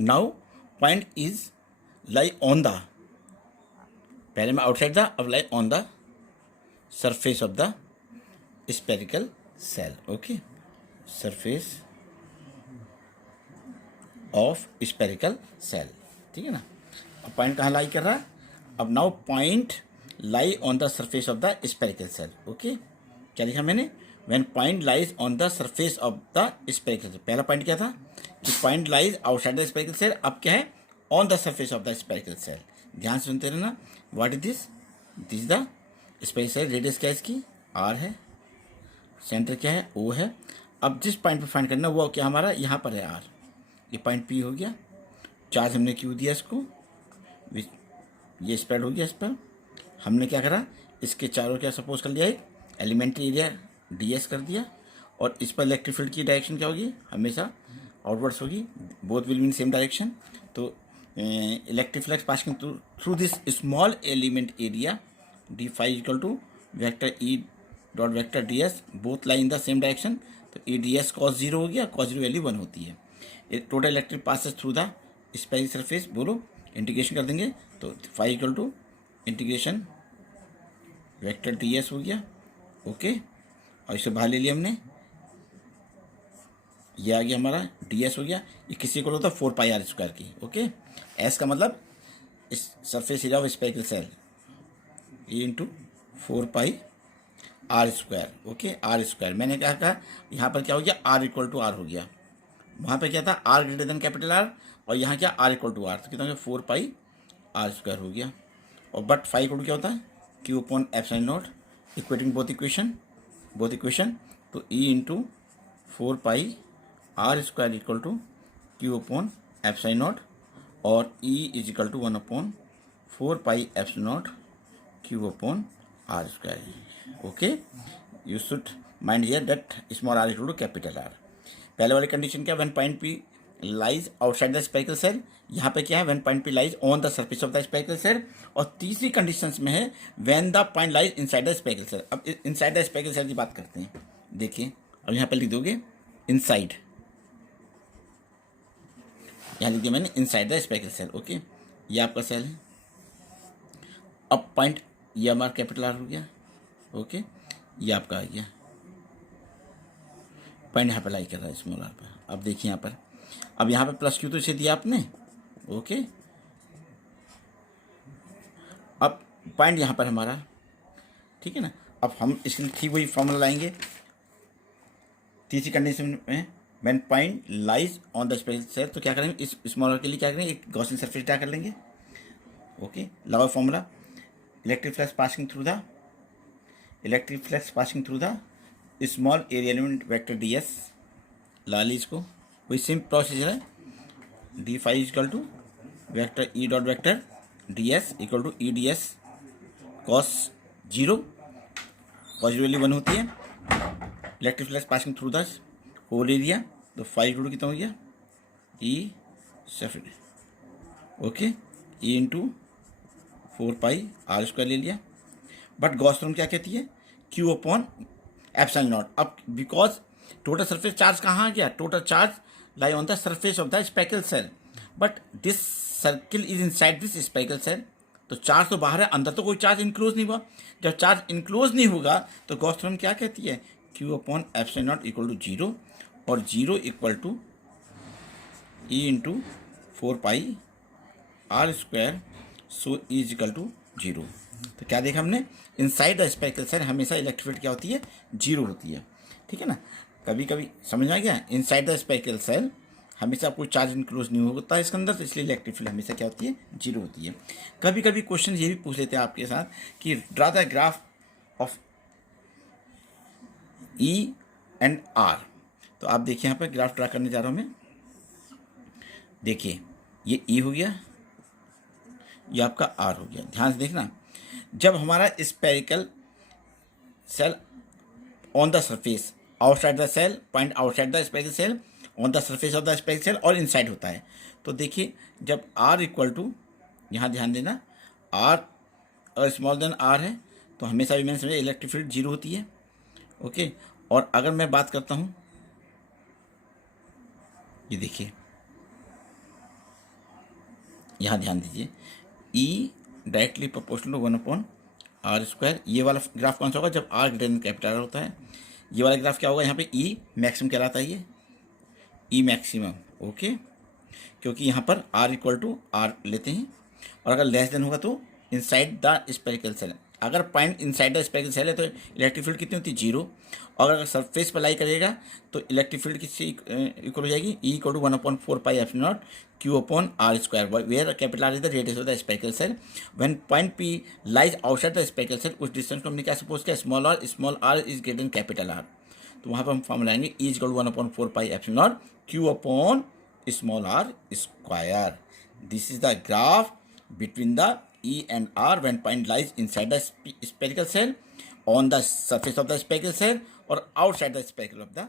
Now point is lie on the, पहले मैं outside था, अब lie on the surface of the spherical shell. Okay, surface of spherical shell. ठीक है ना. अब पॉइंट कहाँ लाई कर रहा है? अब now point lie on the surface of the spherical shell. Okay, क्या लिखा मैंने? When point lies on the surface of the spherical shell. पहला पॉइंट क्या था कि point lies outside the spherical shell. अब क्या है? On the surface of the spherical shell. ध्यान से सुनते रहना. What is this? This the spherical shell. Radius क्या है इसकी? आर है. सेंटर क्या है? ओ है. अब जिस पॉइंट पर फाइंड करना वो क्या हमारा यहाँ पर है आर. ये पॉइंट पी हो गया. चार्ज हमने क्यू दिया इसको, ये स्प्रेड हो गया इस पर. हमने क्या करा? इसके चारों क्या सपोज कर लिया? एक एलिमेंट्री एरिया ds कर दिया. और इस पर इलेक्ट्रिक फील्ड की डायरेक्शन क्या होगी? हमेशा आउटवर्ड्स होगी. Both will be in same direction. तो electric flux passing through this small element area d phi equal to vector E dot vector d s, both lie in the same direction. तो E d s cos zero हो गया. Cos zero value 1 होती है. Total electric passes through the spherical surface. बोलो, integration कर देंगे तो phi equal to integration vector d s हो गया. ओके, और इसे बाहर ले लिया हमने. ये आ गया हमारा डी एस हो गया. ये किसी को होता है 4 पाई आर स्क्वायर की. ओके, एस का मतलब इस surface area of spherical shell E into 4 pi r square. Okay, r square. मैंने क्या कहा? यहाँ पर क्या हो गया? आर इक्वल टू आर हो गया. वहाँ पे क्या था? R greater than capital R. और यहाँ क्या? R equal to R. तो कितना हो गया? 4 पाई आर स्क्वायर हो गया. और बट फाई इक्वल टू क्या होता है? Q upon epsilon naught, equating both equation. तो E into 4 pi r square equal to Q upon epsilon naught. और E is equal to 1 upon 4 pi epsilon naught Q upon r square. Okay, you should mind here that small r equal to capital R. पहले वाली condition क्या? When point P lies outside the spherical shell. यहाँ पे क्या है? When point P lies on the surface of the spherical shell. और तीसरी condition में है when the point lies inside the spherical shell. अब इनसाइड द स्पेरिकल सेल की बात करते हैं. देखिए, अब यहाँ पे लिख दोगे इनसाइड. यहाँ लिख दिया मैंने inside the spherical shell. Okay, ये आपका सेल है. अब पॉइंट ये हमारा कैपिटल आर हो गया. ओके, ये आपका आ गया. पॉइंट यहाँ पर लाई कर रहा है स्मॉल आर पर. अब देखिए यहाँ पर, अब यहाँ पे प्लस क्यू तो इसे दिया आपने. ओके, अब पॉइंट यहाँ पर हमारा. ठीक है ना. अब हम इसके लिए ठीक वही फॉर्मूला लाएंगे. तीसरी कंडीशन में when point lies on the spherical shell. तो क्या करेंगे? इस स्मॉल आर के लिए क्या करेंगे? एक गॉसियन सरफेस ड्रा कर लेंगे. ओके, लाओ formula. Electric flux passing through the small area element vector d s. ला ली इसको. वही सेम प्रोसीजर है. D phi equal to vector E dot vector d s equal to E d s cos zero. Cos zero value 1 होती है. Electric flux passing through the whole area. तो 5 टू कितना हो गया? ई सफिड. Okay, E into 4 pi r square ले लिया. बट गॉस थ्योरम क्या कहती है? Q upon epsilon naught. अब बिकॉज टोटल सरफेस चार्ज कहाँ आ गया? Total charge lie on the surface of the spherical shell. But this circle is inside this spherical shell. तो चार्ज तो बाहर है, अंदर तो कोई चार्ज इनक्लोज नहीं हुआ. जब चार्ज इनक्लोज नहीं होगा तो गॉस थ्योरम क्या कहती है? Q upon epsilon naught equal to 0. और 0 equal to E into 4 pi r square. So E is equal to 0. तो क्या देखा हमने? इनसाइड द स्पेरिकल सेल हमेशा इलेक्ट्रिक फील्ड क्या होती है? 0 होती है. ठीक है ना. कभी कभी समझ में आ गया? इनसाइड द स्पेरिकल सेल हमेशा कोई चार्ज इनक्लोज नहीं होता है इसके अंदर. तो इसलिए इलेक्ट्रिक फील्ड हमेशा क्या होती है? 0 होती है. कभी कभी क्वेश्चन ये भी पूछ लेते हैं आपके साथ कि draw the graph of E and r. तो आप देखिए यहाँ पर ग्राफ ड्रा करने जा रहा हूँ मैं. देखिए, ये ई हो गया, ये आपका आर हो गया. ध्यान से देखना. जब हमारा spherical shell on the surface outside the shell, point outside the spherical shell on the surface of the spherical shell और इनसाइड होता है. तो देखिए, जब आर इक्वल टू, यहाँ ध्यान देना, आर और स्मॉल देन आर है तो हमेशा भी मैंने समझा इलेक्ट्रिक फील्ड 0 होती है. ओके, और अगर मैं बात करता हूँ, ये देखिए यहाँ ध्यान दीजिए, ई डायरेक्टली प्रोपोर्शनल टू 1/r²। ये वाला ग्राफ कौन सा होगा, जब r greater than capital R होता है। ये वाला ग्राफ क्या होगा, यहाँ पे ई मैक्सिमम कहलाता है, ये ई मैक्सिमम, ओके, क्योंकि यहाँ पर आर इक्वल टू आर लेते हैं। और अगर लेस देन होगा तो इनसाइड द स्पेरिकल सेल, अगर point inside the spherical shell है तो इलेक्ट्रिक फील्ड कितनी होती है, 0। और अगर सरफेस पर लाई करेगा तो इलेक्ट्रिक फील्ड किससे इक्वल हो जाएगी, E equal to 1/4πε0 Q/r², where capital R is the radius of the spherical shell. When point P lies outside the spherical shell, उस डिस्टेंस को हमने क्या सपोज किया, small r is greater than capital R. तो वहाँ पर हम formula लाएंगे, E equal to 1/4πε0 Q/r²। This is the graph between the E and R when point lies inside the spherical cell, on the surface of the spherical cell, or outside the spherical of the